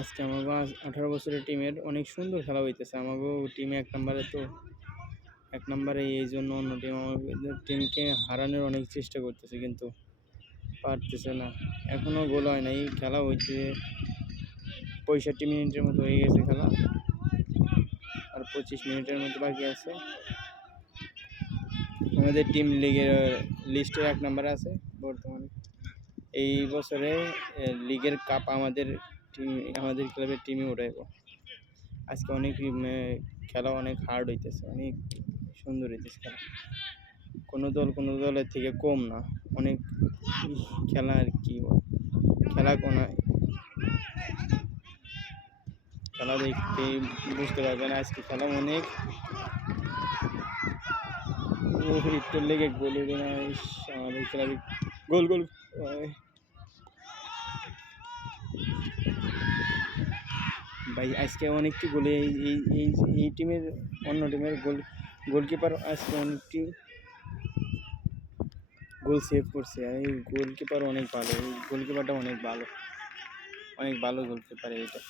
আজকে আমাকে 18 বছরের টিমের অনেক সুন্দর খেলা হইতেছে। আমাকেও টিমে 1 নম্বরে তো 1 নম্বরে, এই জন্য অন্য টিম আমাদের টিমকে হারানোর অনেক চেষ্টা করতেছে, কিন্তু পারতেছে না। এখনও গোল হয় নাই, খেলা হইতে 65 মিনিটের মতো হয়ে গেছে খেলা, আর 25 মিনিটের মতো বাকি আছে। আমাদের টিম লিগের লিস্টে 1 নম্বরে আছে বর্তমানে। এই বছরে লিগের কাপ আমাদের টিম, আমাদের ক্লাবের টিমই উঠাইব। আজকে অনেক খেলা অনেক হার্ড হইতেছে, অনেক সুন্দর হইতেছে খেলা। কোনো দলের থেকে কম না, অনেক খেলা আর কি খেলা খেলা দেখতে বুঝতে পারবেন আজকে খেলা অনেক একটু লেগে গোল হবে না। আমাদের ক্লাবে গোল গোল ভাই, আজকে অনেকটি গোলে এই টিমের, অন্য টিমের গোলকিপার আজকে অনেকটি গোল সেভ করছে। আর এই গোলকিপার অনেক ভালো, এই গোলকিপারটা অনেক ভালো গোলকিপার এটা।